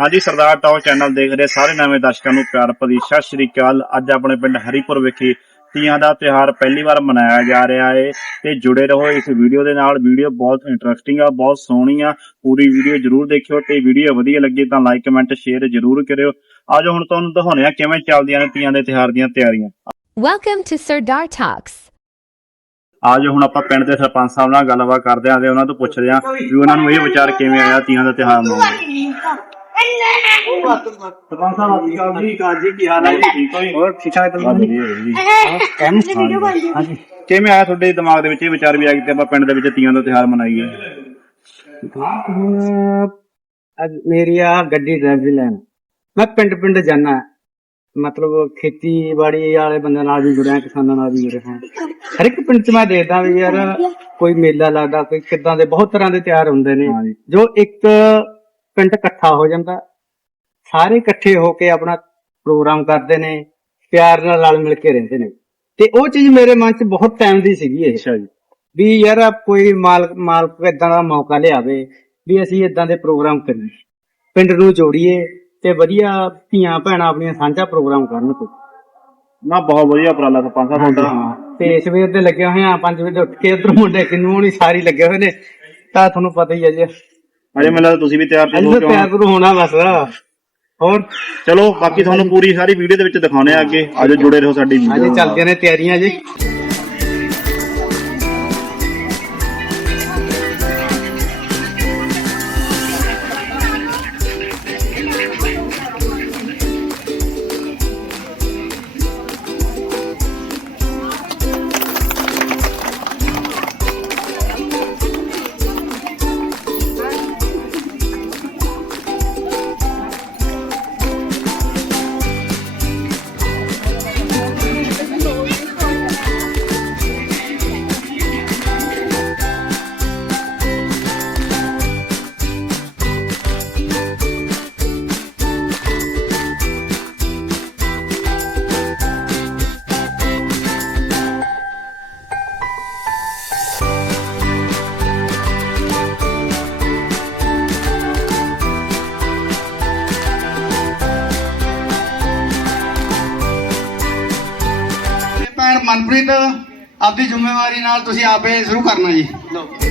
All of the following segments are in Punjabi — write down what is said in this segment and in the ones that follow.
ਹਾਂਜੀ ਸਰਦਾਰ ਟਾਕ ਚੈਨਲ ਦੇਖ ਰਹੇ ਸਾਰੇ ਨਵੇਂ ਦਰਸ਼ਕਾਂ ਨੂੰ ਪਿਆਰ ਭਰੀ ਸਤਿ ਸ਼੍ਰੀ ਅਕਾਲ। ਅੱਜ ਆਪਣੇ ਪਿੰਡ ਹਰੀਪੁਰ ਵਿਖੇ ਤੀਆਂ ਦਾ ਤਿਉਹਾਰ ਪਹਿਲੀ ਵਾਰ ਮਨਾਇਆ ਜਾ ਰਿਹਾ ਹੈ ਤੇ ਜੁੜੇ ਰਹੋ ਇਸ ਵੀਡੀਓ ਦੇ ਨਾਲ। ਵੀਡੀਓ ਬਹੁਤ ਇੰਟਰਸਟਿੰਗ ਆ ਬਹੁਤ ਸੋਹਣੀ ਆ। ਪੂਰੀ ਵੀਡੀਓ ਜਰੂਰ ਦੇਖਿਓ ਤੇ ਵੀਡੀਓ ਵਧੀਆ ਲੱਗੇ ਤਾਂ ਲਾਈਕ ਕਮੈਂਟ ਸ਼ੇਅਰ ਜਰੂਰ ਕਰਿਓ। ਆਜੋ ਹੁਣ ਤੁਹਾਨੂੰ ਦਿਖਾਉਂਦੇ ਆ ਕਿਵੇਂ ਚੱਲਦੀਆਂ ਨੇ ਤੀਆਂ ਦੇ ਤਿਉਹਾਰ ਦੀਆਂ ਤਿਆਰੀਆਂ। Welcome to Sardar Talks. ਆਜੋ ਹੁਣ ਆਪਾਂ ਪਿੰਡ ਦੇ ਸਰਪੰਚ ਸਾਹਿਬ ਨਾਲ ਗੱਲਬਾਤ ਕਰਦੇ ਆਂ ਤੇ ਉਹਨਾਂ ਤੋਂ ਪੁੱਛਦੇ ਆਂ ਵੀ ਉਹਨਾਂ ਨੂੰ ਇਹ ਵਿਚਾਰ ਕਿਵੇਂ ਆਇਆ ਤੀਆਂ ਦਾ ਤਿਉਹਾਰ ਮਨਾਉਣ ਦਾ। ਠੀਕ ਠੀਕ ਹਾਂਜੀ। ਕਿਵੇਂ ਆਇਆ ਤੁਹਾਡੇ ਦਿਮਾਗ ਦੇ ਵਿੱਚ ਇਹ ਵਿਚਾਰ ਵੀ ਆ ਕਿ ਆਪਾਂ ਪਿੰਡ ਦੇ ਵਿੱਚ ਤੀਆਂ ਦਾ ਤਿਉਹਾਰ ਮਨਾਈਏ? ਅੱਜ ਮੇਰੀ ਆ ਗੱਡੀ ਡਰਾਈਵਰੀ ਲੈਣ। ਮੈਂ ਪਿੰਡ ਪਿੰਡ ਜਾਣਾ ਮਤਲਬ ਖੇਤੀਬਾੜੀ ਵਾਲੇ ਬੰਦੇ ਨਾਲ ਵੀ ਜੁੜਿਆ ਕਿਸਾਨਾਂ ਨਾਲ ਵੀ ਜੁੜਿਆ। ਹਾਂ ਹਰ ਇੱਕ ਪਿੰਡ 'ਚ ਮੈਂ ਦੇਖਦਾ ਵੀ ਯਾਰ ਕੋਈ ਮੇਲਾ ਲੱਗਦਾ ਕੋਈ ਕਿੱਦਾਂ ਦੇ ਬਹੁਤ ਤਰ੍ਹਾਂ ਦੇ ਤਿਉਹਾਰ ਹੁੰਦੇ ਨੇ। ਜੋ ਇੱਕ ਪਿੰਡ ਇਕੱਠਾ ਹੋ ਜਾਂਦਾ। ਸਾਰੇ ਇਕੱਠੇ ਹੋ ਕੇ ਆਪਣਾ ਪ੍ਰੋਗਰਾਮ ਕਰਦੇ ਨੇ ਪਿਆਰ ਨਾਲ ਰਲ ਮਿਲ ਕੇ ਰਹਿੰਦੇ ਨੇ। ਤੇ ਉਹ ਚੀਜ਼ ਮੇਰੇ ਮਨ 'ਚ ਬਹੁਤ ਟਾਈਮ ਦੀ ਸੀਗੀ ਇਹ। ਅੱਛਾ ਜੀ। ਵੀ ਯਾਰ ਕੋਈ ਮਾਲਕ ਮਾਲਕ ਇਦਾਂ ਦਾ ਮੌਕਾ ਲਿਆਵੇ ਵੀ ਅਸੀਂ ਇਦਾਂ ਦੇ ਪ੍ਰੋਗਰਾਮ ਕਰੀਏ। ਪਿੰਡ ਨੂੰ ਜੋੜੀਏ ਤੇ ਵਧੀਆ ਧੀਆਂ ਭੈਣਾਂ ਆਪਣੀਆਂ ਸਾਂਝਾ ਪ੍ਰੋਗਰਾਮ ਕਰਨ ਕੋਈ ਨਾ ਬਹੁਤ ਵਧੀਆ ਉਪਰਾਲਾ ਸਰਪੰਚ ਸਾਹਿਬ ਤੁਹਾਡਾ ਤੇ ਸਵੇਰ ਦੇ ਲੱਗੇ ਹੋਏ ਆ 5 ਵਜੇ ਉੱਠ ਕੇ ਉਧਰ ਮੁੰਡੇ ਕਿੰਨੂ ਹੋਣੀ ਸਾਰੀ ਲੱਗੇ ਹੋਏ ਨੇ। ਤਾਂ ਤੁਹਾਨੂੰ ਪਤਾ ਹੀ ਹੈ ਜੀ। ਅਜੇ ਮੈਨੂੰ ਲੱਗਦਾ ਤੁਸੀਂ ਵੀ ਤਿਆਰ ਤੇ ਅੱਜ ਹੋ ਤਾਂ ਕੇ ਤਿਆਰ ਆਉਣਾ। ਗੁਰੂ ਹੋਣਾ ਬਸ। ਹੋਰ? ਚਲੋ ਬਾਕੀ ਤੁਹਾਨੂੰ ਪੂਰੀ ਸਾਰੀ ਵੀਡੀਓ ਦੇ ਵਿੱਚ ਦਿਖਾਉਣੇ ਆ ਅੱਗੇ। ਆਜੋ ਜੁੜੇ ਰਹੋ ਸਾਡੀ ਵੀਡੀਓ ਅੱਜ ਚੱਲਦੀਆਂ ਨੇ ਤਿਆਰੀਆਂ ਜੀ। ਮਨਪ੍ਰੀਤ ਆਪਦੀ ਜ਼ਿੰਮੇਵਾਰੀ ਨਾਲ ਤੁਸੀਂ ਆਪੇ ਸ਼ੁਰੂ ਕਰਨਾ ਜੀ। ਲਓ।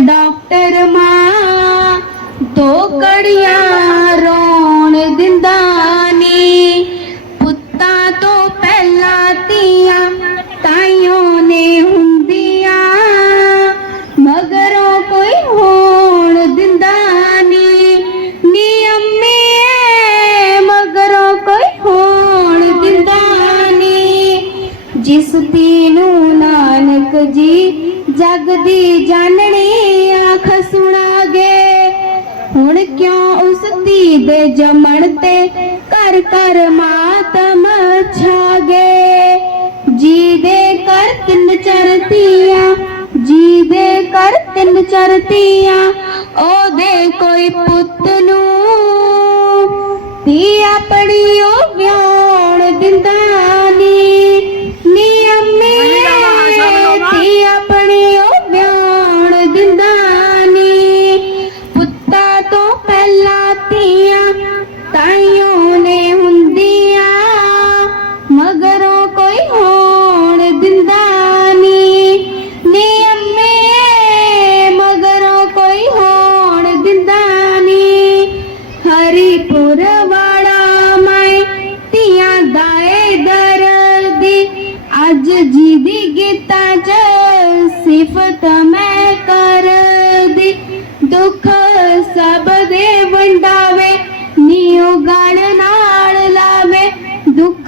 ਮੈਨੂੰ ਇੱਕ ਤੇ ਘਰ ਘਰ ਮਾਤਮ ਛਾ ਜੀ ਦੇ ਕਰ ਤਿੰਨ ਚਰਤੀਆਂ ਜੀ ਦੇ ਕਰ ਤਿੰਨ ਚਰਤੀਆਂ, ਉਹਦੇ ਕੋਈ ਪੁੱਤ ਨੂੰ ਧੀ ਆਪਣੀ ਉਹ ਵਿਆਹਣ ਦਿੰਦਾ ਨੀ।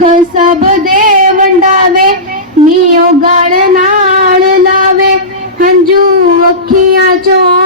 ਦੁੱਖ ਸਭ ਦੇ ਵੰਡਾਵੇ ਨੀਓ ਗੜ ਨਾਲ ਲਾਵੇ ਹੰਝੂ ਅੱਖੀਆਂ ਚੋਂ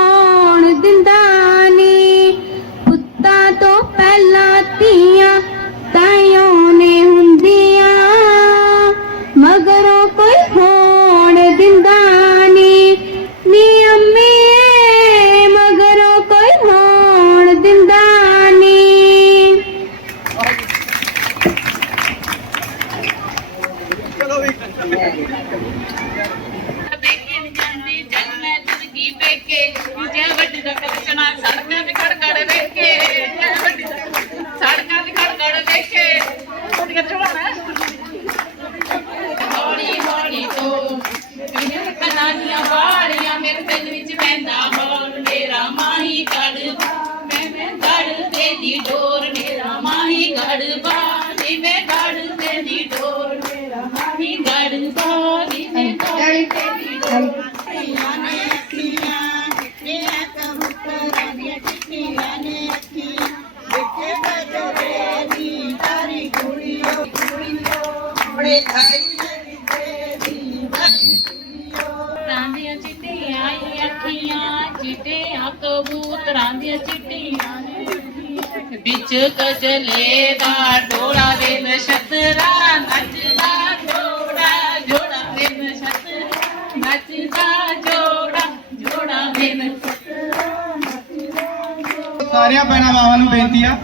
ਦੀਆਂ ਚਿੱਟੀਆਂ ਚਿੱਟੀਆਂ ਕਬੂਤਰਾਂ ਦੀਆਂ ਚਿੱਟੀਆਂ। ਵਿੱਚ ਕਜਲੇ ਦਾ ਡੋਲਾ ਦੇ ਨਛਤਰਾ ਨੱਚਦਾ ਜੋੜਾ ਜੋੜਾ ਦੇ ਨਛਤਰਾ ਨੱਚਦਾ ਜੋੜਾ ਜੋੜਾ ਦੇ ਨਛਤਰਾ ਸਾਰਿਆਂ ਭੈਣਾਂ ਮਾਵਾਂ ਨੂੰ ਬੇਨਤੀ ਆ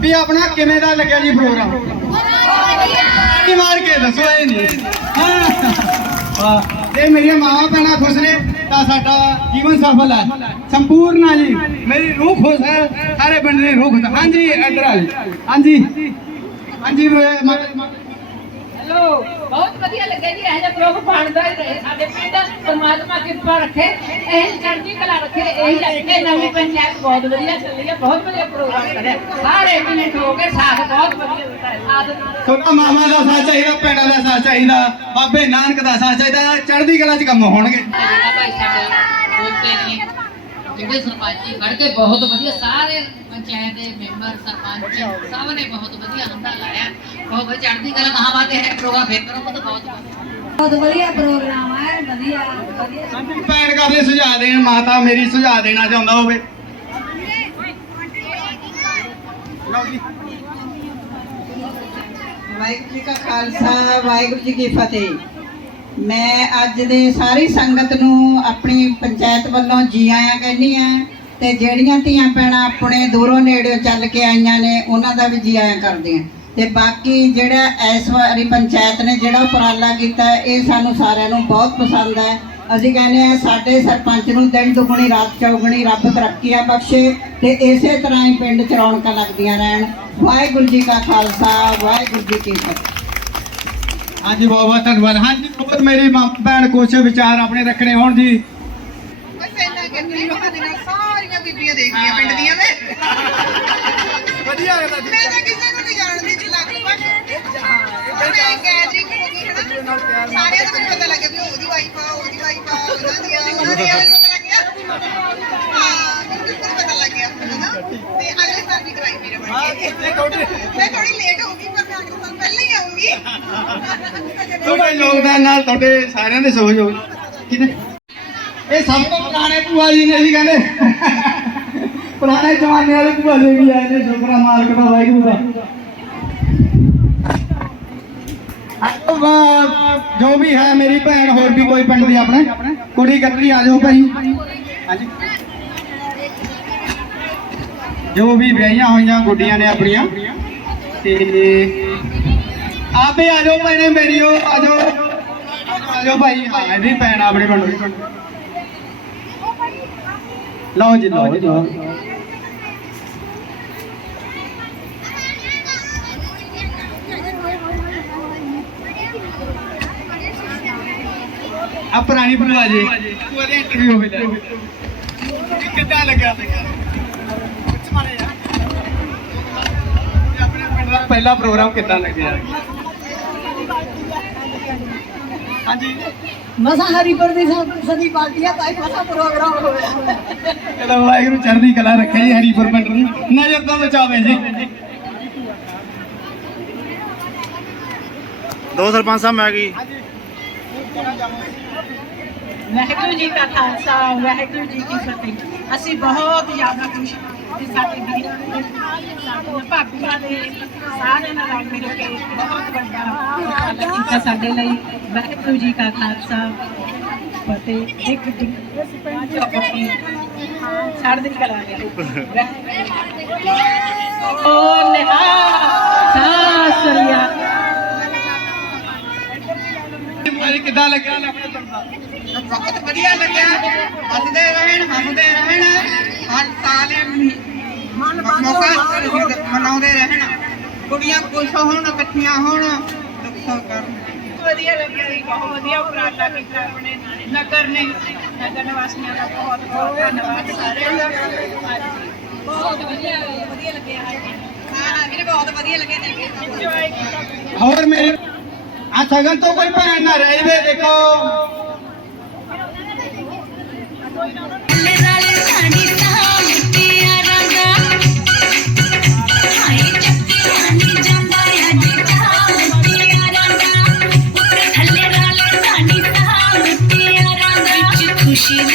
ਵੀ ਆਪਣਾ ਕਿਵੇਂ ਦਾ ਲੱਗਿਆ ਜੀ ਪ੍ਰੋਗਰਾਮ? ਕੀ ਮਾਰ ਕੇ ਦੱਸੋ ਇਹ ਨਹੀਂ। ਵਾਹ ਜੇ ਮੇਰੀਆਂ ਮਾਵਾਂ ਭੈਣਾਂ ਖੁਸ਼ ਨੇ ਤਾਂ ਸਾਡਾ ਜੀਵਨ ਸਫਲ ਹੈ। ਸੰਪੂਰਨ ਹੈ ਜੀ। ਮੇਰੀ ਰੂਹ ਖੁਸ਼ ਹੈ। ਸਾਰੇ ਪਿੰਡ ਦੀ ਰੂਹ ਹੈ ਹਾਂਜੀ ਇੱਧਰ ਆ ਜੀ। ਹਾਂਜੀ। ਹਾਂਜੀ ਹੈਲੋ ਬਹੁਤ ਵਧੀਆ ਲੱਗਿਆ ਜੀ ਇਹ ਜਿਹਾ ਪ੍ਰੋਗਰਾਮ ਬਣਦਾ ਹੀ ਰਹੇ। ਸਾਡੇ ਪਿੰਡ ਪਰਮਾਤਮਾ ਕਿਰਪਾ ਰੱਖੇ ਇਹ ਚੜ੍ਹਦੀ ਕਲਾ ਰੱਖੇ ਇਹ ਲੱਗਦੇ ਨਵੀਂ ਪੰਚਾਇਤ ਬਹੁਤ ਵਧੀਆ ਚੱਲੀ ਹੈ ਬਹੁਤ ਵਧੀਆ ਪ੍ਰੋਗਰਾਮ ਕਰਿਆ। ਸਾਰੇ ਮਿੰਟ ਹੋ ਸਾਥ ਬਹੁਤ ਵਧੀਆ ਦਿੱਤਾ ਹੈ। ਸਾਥ ਤੁਹਾਡਾ ਮਾਮਾ ਦਾ ਸਾਥ ਚਾਹੀਦਾ ਭੈਣਾਂ ਦਾ ਸਾਥ ਚਾਹੀਦਾ ਬਾਬੇ ਨਾਨਕ ਦਾ ਸਾਥ ਚਾਹੀਦਾ ਚੜ੍ਹਦੀ ਕਲਾ 'ਚ ਕੰਮ ਹੋਣਗੇ। ਜਿਹੜਾ ਭਾਈ ਸਾਡੇ ਬੋਲਦੇ ਨੇ ਜਿਹੜੇ ਸਰਪੰਚੀ ਫੜ ਕੇ ਬਹੁਤ ਵਧੀਆ ਸਾਰੇ ਪੰਚਾਇਤ ਦੇ ਮੈਂਬਰ ਸਰਪੰਚ ਸਭ ਨੇ ਬਹੁਤ ਵਧੀਆ ਹੰਦਾ ਲਾਇਆ। ਬਹੁਤ ਵਧੀਆ ਚੜ੍ਹਦੀ ਕਲਾ ਕਹਾਵਾਂ ਤੇ ਹੈ ਪ੍ਰੋਗਰਾਮ ਫੇਰ ਕਰੋ ਬਹੁਤ ਬਹੁਤ। ਬਹੁਤ ਵਧੀਆ ਪ੍ਰੋਗਰਾਮ ਹੈ ਵਧੀਆ ਵਧੀਆ। ਭੈਣ ਕਰਦੇ ਸੁਝਾਅ ਦੇਣ ਮਾਤਾ ਮੇਰੀ ਸੁਝਾਅ ਦੇਣਾ ਚਾਹੁੰਦਾ ਹੋਵੇ। ਲਓ ਜੀ। ਵਾਹਿਗੁਰੂ ਜੀ ਕਾ ਖਾਲਸਾ ਵਾਹਿਗੁਰੂ ਜੀ ਕੀ ਫਤਿਹ। ਮੈਂ ਅੱਜ ਦੇ ਸਾਰੀ ਸੰਗਤ ਨੂੰ ਆਪਣੀ ਪੰਚਾਇਤ ਵੱਲੋਂ ਜੀ ਆਇਆਂ ਕਹਿੰਦੀ ਆ ਤੇ ਜਿਹੜੀਆਂ ਧੀਆਂ ਭੈਣਾਂ ਆਪਣੇ ਦੂਰੋਂ ਨੇੜਿਓਂ ਚੱਲ ਕੇ ਆਈਆਂ ਨੇ, ਉਹਨਾਂ ਦਾ ਵੀ ਜੀ ਆਇਆਂ ਕਰਦੇ ਆ। ਤੇ ਬਾਕੀ ਜਿਹੜਾ ਇਸ ਵਾਰੀ ਪੰਚਾਇਤ ਨੇ ਜਿਹੜਾ ਉਪਰਾਲਾ ਕੀਤਾ, ਇਹ ਸਾਨੂੰ ਸਾਰਿਆਂ ਨੂੰ ਬਹੁਤ ਪਸੰਦ ਹੈ। ਅਸੀਂ ਕਹਿੰਦੇ ਆ, ਸਾਡੇ ਸਰਪੰਚ ਨੂੰ ਦਿਨ ਦੁਗਣੀ, ਰਾਤ ਚੌਗਣੀ, ਰੱਬ ਤਰੱਕੀਆਂ ਬਖਸ਼ੇ ਤੇ ਇਸੇ ਤਰ੍ਹਾਂ ਹੀ ਪਿੰਡ ਚ ਰੌਣਕਾਂ ਲੱਗਦੀਆਂ ਰਹਿਣ। ਵਾਹਿਗੁਰੂ ਜੀ ਕਾ ਖਾਲਸਾ, ਵਾਹਿਗੁਰੂ ਜੀ ਕੀ ਫਤਿਹ। ਹਾਂਜੀ ਬਹੁਤ ਬਹੁਤ ਧੰਨਵਾਦ। ਹਾਂਜੀ ਬਹੁਤ ਮੇਰੀ ਮਾਂ ਭੈਣ ਕੁਛ ਵਿਚਾਰ ਆਪਣੇ ਰੱਖਣੇ ਹੋਣ ਜੀ? ਸਾਰੀਆਂ ਬੀਬੀਆਂ ਦੇਖਦੀਆਂ ਪਿੰਡ ਦੀਆਂ ਵੇ ਵਧੀਆ ਲੱਗਦਾ ਜੀ ਮੈਂ ਤਾਂ ਕਿਸੇ ਨੂੰ ਨਹੀਂ ਜਾਣਦੀ ਜੀ ਲਗਭਗ ਮੈਂ ਕਹਿ ਜੀ ਕਿ ਹਨਾ ਸਾਰਿਆਂ ਨੂੰ ਮੈਨੂੰ ਪਤਾ ਲੱਗਿਆ ਵੀ ਉਹਦੀ ਵਾਈਫ ਆ ਉਹਦੀ ਵਾਈਫ ਆ ਉਹਨਾਂ ਦੀ ਆ ਉਹਨਾਂ ਦੀ ਆ ਮੈਨੂੰ ਪਤਾ ਲੱਗਿਆ ਹਾਂ ਮੈਨੂੰ ਬਿਲਕੁਲ ਪਤਾ ਲੱਗਿਆ ਹਨਾ? ਤੇ ਅਗਲੇ ਸਾਲ ਵੀ ਕਰਾਈ ਮੇਰੇ ਬਰਥਡੇ ਮੈਂ ਥੋੜੀ ਲੇਟ ਹੋ ਗਈ ਪਰ ਮੈਂ ਅਗਲੇ ਸਾਲ ਪਹਿਲਾਂ ਹੀ ਆਉਂਗੀ ਤੁਹਾਡੇ ਯੋਗਦਾਨ ਨਾਲ ਤੁਹਾਡੇ ਸਾਰਿਆਂ ਦੇ ਸਹਿਯੋਗ ਕਿਹਨੇ ਇਹ ਸਭ ਤੋਂ ਪੁਰਾਣੇ ਭੂਆ ਜੀ ਨੇ ਜੀ ਕਹਿੰਦੇ। ਪੁਰਾਣੇ ਜ਼ਮਾਨੇ ਵਾਲੇ ਭੁੱਲੇ ਵੀ ਆਏ ਨੇ ਸ਼ੁਕਰਾ ਮਾਲਕ ਦਾ ਵਾਹਿਗੁਰੂ ਦਾ। ਜੋ ਵੀ ਹੈ ਮੇਰੀ ਭੈਣ, ਹੋਰ ਵੀ ਕੋਈ ਪਿੰਡ ਦੀ ਆਪਣੇ? ਕੁੜੀ ਕੱਟਰੀ ਆ ਜਾਓ ਭਾਈ। ਹਾਂਜੀ। ਜੋ ਵੀ ਵਿਆਹੀਆਂ ਹੋਈਆਂ, ਗੁੱਡੀਆਂ ਨੇ ਆਪਣੀਆਂ। ਤੇ ਆਪੇ ਆ ਜਾਓ ਭੈਣੇ ਮੇਰੀਓ ਆ ਜਾਓ। ਆ ਜਾਓ ਭਾਈ, ਹਾਂ ਇਹਦੀ ਭੈਣ ਆਪਣੇ ਪਿੰਡ ਲਓ ਜੀ ਲਓ ਜੀ। ਲਓ। ਆ ਪੁਰਾਣੀ ਭੂਆ ਜੀ। ਉਹਦੇ ਇੰਟਰਵਿਊ ਹੋਵੇ ਕਿੱਦਾਂ ਲੱਗਾ ਪਹਿਲਾ ਪ੍ਰੋਗਰਾਮ ਕਿੱਦਾਂ ਲੱਗਿਆ? ਹਾਂਜੀ। ਮਸਾ ਹਰੀਪੁਰ ਦੀ ਸਦੀ ਪਾਰਟੀ ਆ ਤਾਂ ਹੀ ਮਸਾ ਪ੍ਰੋਗਰਾਮ ਹੋਇਆ। ਚਲੋ ਵਾਹਿਗੁਰੂ ਚੜ੍ਹਦੀ ਕਲਾ ਰੱਖੇ ਜੀ ਹਰੀਪੁਰ ਪਿੰਡ ਨੂੰ। ਨਜ਼ਰ ਤੋਂ ਬਚਾਵੇ ਜੀ। ਦੋ ਸਰਪੰਚ ਸਾਹਿਬ ਮੈਂ ਗਈ ਵਾਹਿਗੁਰੂ ਜੀ ਕਾ ਖਾਲਸਾ ਵਾਹਿਗੁਰੂ ਜੀ ਕੀ ਫਤਿਹ। ਅਸੀਂ ਬਹੁਤ ਜ਼ਿਆਦਾ ਖੁਸ਼ ਹਾਂ। ਸਾਡੇ ਵੀਰਾਂ ਨੇ ਸਾਡੀਆਂ ਭਾਬੀਆਂ ਸਾਰਿਆਂ ਨਾਲ ਮਿਲ ਕੇ ਬਹੁਤ ਵੱਡਾ ਕੀਤਾ ਸਾਡੇ ਲਈ। ਵਾਹਿਗੁਰੂ ਜੀ ਕਾ ਖਾਲਸਾ ਫਤਿਹ। ਇੱਕ ਛੱਡ ਦੇ ਕਲਾ ਓ ਨਿਹਾ ਸਾਸਰੀਆ ਕਿੱਦਾਂ ਲੱਗਿਆ? ਆਪਣੇ ਦਾ ਬਹੁਤ ਵਧੀਆ ਲੱਗਿਆ। ਹੱਸਦੇ ਰਹਿਣ ਹੱਸਦੇ ਰਹਿਣ। ਹਰ ਸਾਲ ਇਹ ਮੌਕਾ ਮਨਾਉਂਦੇ ਰਹਿਣ। ਕੁੜੀਆਂ ਖੁਸ਼ ਹੋਣ ਇਕੱਠੀਆਂ ਹੋਣ ਦੁੱਖ ਸੁੱਖ ਕਰਨ। ਵਧੀਆ ਲੱਗਿਆ ਜੀ ਬਹੁਤ ਵਧੀਆ ਉਪਰਾਲਾ ਕੀਤਾ ਆਪਣੇ ਨਗਰ ਨੇ। ਨਗਰ ਨਿਵਾਸੀਆਂ ਦਾ ਬਹੁਤ ਬਹੁਤ ਧੰਨਵਾਦ ਸਾਰਿਆਂ ਦਾ। ਹਾਂਜੀ। ਬਹੁਤ ਵਧੀਆ ਵਧੀਆ ਲੱਗਿਆ ਹਾਂ ਵੀਰੇ ਬਹੁਤ ਵਧੀਆ ਹੋਰ ਮੇਰੇ ਆ ਸਗਨ ਤੋਂ ਕੋਈ ਭੈਣ ਨਾ ਰਹਿ ਜਵੇ ਦੇਖੋ। ਖੁਸ਼ੀ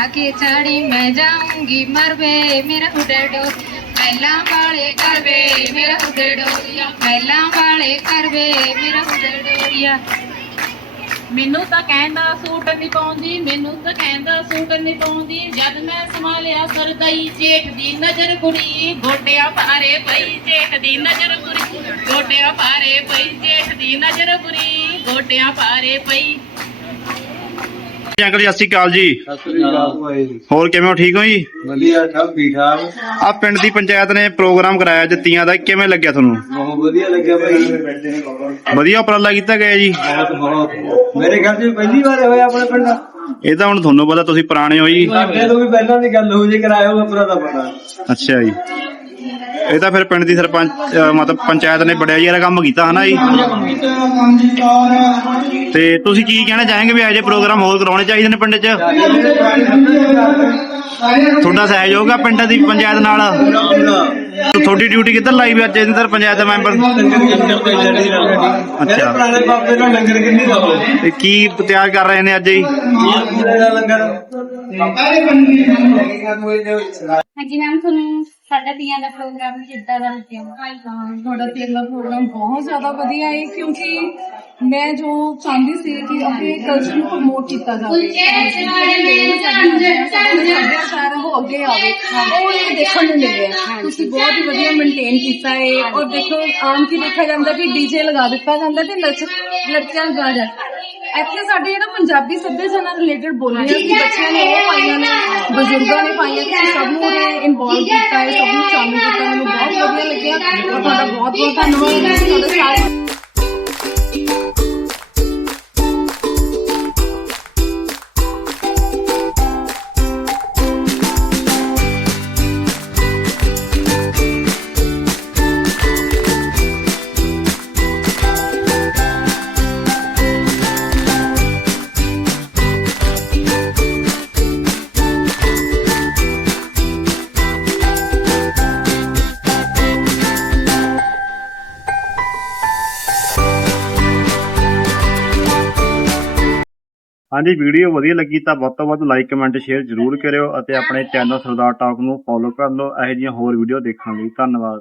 ਵੰਗ ਬਚਾ ਕੇ ਚਾੜੀ ਮੈਂ ਜਾਊਂਗੀ, ਮਰਵੇ ਪਹਿਲਾਂ ਵਾਲੇ ਘਰ ਮੇਰਾ ਉਡੇ ਡੋਰੀਆ ਪਹਿਲਾਂ ਵਾਲੇ ਘਰ ਮੇਰਾ ਉਡੇ ਡੋਰੀਆ ਮੈਨੂੰ ਤਾਂ ਕਹਿੰਦਾ ਸੂਟ ਨਹੀਂ ਪਾਉਂਦੀ, ਮੈਨੂੰ ਤਾਂ ਕਹਿੰਦਾ ਸੂਟ ਨਹੀਂ ਪਾਉਂਦੀ। ਜਦ ਮੈਂ ਸੰਭਾਲਿਆ ਸਰਦਾਈ ਜੇਠ ਦੀ ਨਜ਼ਰ ਕੁੜੀ, ਗੋਡਿਆਂ ਭਾਰੇ ਪਈ ਜੇਠ ਦੀ ਨਜ਼ਰ ਕੁੜੀ। ਗੋਡਿਆਂ ਭਾਰੇ ਪਈ ਜੇਠ ਦੀ ਨਜ਼ਰ ਕੁੜੀ, ਗੋਡਿਆਂ ਭਾਰੇ ਪਈ ਅੰਕਲ ਜੀ ਸਤਿ ਸ਼੍ਰੀ ਅਕਾਲ ਜੀ। ਸਤਿ ਸ੍ਰੀ ਅਕਾਲ ਭਾਈ। ਹੋਰ ਕਿਵੇਂ ਹੋ ਠੀਕ ਹੋ ਜੀ? ਵਧੀਆ ਸਭ ਠੀਕ ਠਾਕ? ਆ ਪਿੰਡ ਦੀ ਪੰਚਾਇਤ ਨੇ ਪ੍ਰੋਗਰਾਮ ਕਰਾਇਆ ਜੱਤੀਆਂ ਦਾ ਕਿਵੇਂ ਲੱਗਿਆ ਤੁਹਾਨੂੰ? ਬਹੁਤ ਵਧੀਆ ਲੱਗਿਆ ਭਾਈ। ਵਧੀਆ ਉਪਰਾਲਾ ਕੀਤਾ ਗਿਆ ਜੀ। ਬਹੁਤ ਬਹੁਤ। ਮੇਰੇ ਘਰ 'ਚ ਪਹਿਲੀ ਵਾਰ ਹੋਇਆ ਆਪਣੇ ਪਿੰਡ। ਇਹ ਤਾਂ ਹੁਣ ਤੁਹਾਨੂੰ ਪਤਾ ਤੁਸੀਂ ਪੁਰਾਣੇ ਹੋ ਜੀ। ਸਾਡੇ ਤੋਂ ਵੀ ਪਹਿਲਾਂ ਦੀ ਗੱਲ ਹੋ ਜੇ ਕਰਾਇਆ ਹੋਗਾ ਪੂਰਾ ਤਾਂ ਪਤਾ। ਅੱਛਾ ਜੀ। ਇਹ ਤਾਂ ਫਿਰ ਪਿੰਡ ਦੀ ਸਰਪੰਚ, ਅਹ ਮਤਲਬ ਪੰਚਾਇਤ ਨੇ ਬੜਿਆ ਜਿਹਾ ਕੰਮ ਕੀਤਾ, ਹਨਾ ਜੀ? ਤੇ ਤੁਸੀਂ ਕੀ ਕਹਿਣਾ ਚਾहेंगे ਵੀ ਇਹੋ ਜਿਹੇ ਪ੍ਰੋਗਰਾਮ ਹੋਰ ਕਰਾਉਣੇ ਚਾਹੀਦੇ ਨੇ ਪਿੰਡ 'ਚ? ਤੁਹਾਡਾ ਸਹਿਯੋਗ ਆ ਪਿੰਡ ਦੀ ਪੰਚਾਇਤ ਨਾਲ? ਤੇ ਤੁਹਾਡੀ ਡਿਊਟੀ ਕਿੱਧਰ ਲਾਈ ਵੀ ਅੱਜ ਇੰਦਰ ਪੰਚਾਇਤ ਦਾ ਮੈਂਬਰ? ਅੱਛਾ। ਪੁਰਾਣੇ ਬਾਪੇ ਨਾਲ ਲੰਗਰ ਕਿੰਨੀ ਦਾ ਹੋ ਤੇ ਕੀ ਤਿਆਰ ਕਰ ਰਹੇ ਨੇ ਅੱਜ ਜੀ? ਲੰਗਰ ਹਾਂਜੀ, ਮੈਮ, ਤੁਹਾਨੂੰ ਸਾਡਾ ਤੀਆਂ ਦਾ ਪ੍ਰੋਗਰਾਮ ਕਿੱਦਾਂ ਦਾ ਲੱਗਿਆ? ਤੁਹਾਡਾ ਤੇਲ ਦਾ ਪ੍ਰੋਗਰਾਮ ਬਹੁਤ ਜ਼ਿਆਦਾ ਵਧੀਆ ਹੈ ਕਿਉਂਕਿ ਮੈਂ ਜੋ ਚਾਹੁੰਦੀ ਸੀ ਕਿ ਆਪਣੇ ਕਲਚਰ ਨੂੰ ਪ੍ਰਮੋਟ ਕੀਤਾ ਜਾਵੇ। ਸੱਭਿਆਚਾਰ ਹੋ ਅੱਗੇ ਆਵੇ ਉਹ ਇਹ ਦੇਖਣ ਨੂੰ ਮਿਲਿਆ। ਤੁਸੀਂ ਬਹੁਤ ਹੀ ਵਧੀਆ ਮੇਨਟੇਨ ਕੀਤਾ ਹੈ। ਔਰ ਦੇਖੋ ਆਮ ਕੀ ਦੇਖਿਆ ਜਾਂਦਾ ਕਿ ਡੀਜੇ ਲਗਾ ਦਿੱਤਾ ਜਾਂਦਾ ਤੇ ਲੜਕਿਆਂ ਗਾ ਜਾ ਇੱਥੇ ਸਾਡੇ ਜਿਹੜਾ ਪੰਜਾਬੀ ਸੱਭਿਆਚਾਰ ਨਾਲ ਰਿਲੇਟਡ ਬੋਲੀਆਂ ਸੀ ਬੱਚਿਆਂ ਨੇ ਉਹ ਪਾਈਆਂ ਨੇ ਬਜ਼ੁਰਗਾਂ ਨੇ ਪਾਈਆਂ ਸਭ ਨੂੰ ਇਨਵੋਲਵ ਕੀਤਾ ਹੈ ਸਭ ਨੂੰ ਸ਼ਾਮਿਲ ਕੀਤਾ ਮੈਨੂੰ ਬਹੁਤ ਵਧੀਆ ਲੱਗਿਆ ਔਰ ਤੁਹਾਡਾ ਬਹੁਤ ਬਹੁਤ ਧੰਨਵਾਦ। ਤੁਹਾਡਾ ਸਾਰਿਆਂ ਹਾਂਜੀ, ਵੀਡੀਓ ਵਧੀਆ ਲੱਗੀ ਤਾਂ ਵੱਧ ਤੋਂ ਵੱਧ ਲਾਈਕ ਕਮੈਂਟ ਸ਼ੇਅਰ ਜ਼ਰੂਰ ਕਰਿਓ ਅਤੇ ਆਪਣੇ ਚੈਨਲ ਸਰਦਾਰ ਟਾਕ ਨੂੰ ਫੋਲੋ ਕਰ ਲਓ। ਇਹੋ ਜਿਹੀਆਂ ਹੋਰ ਵੀਡੀਓ ਦੇਖਣ ਲਈ ਧੰਨਵਾਦ।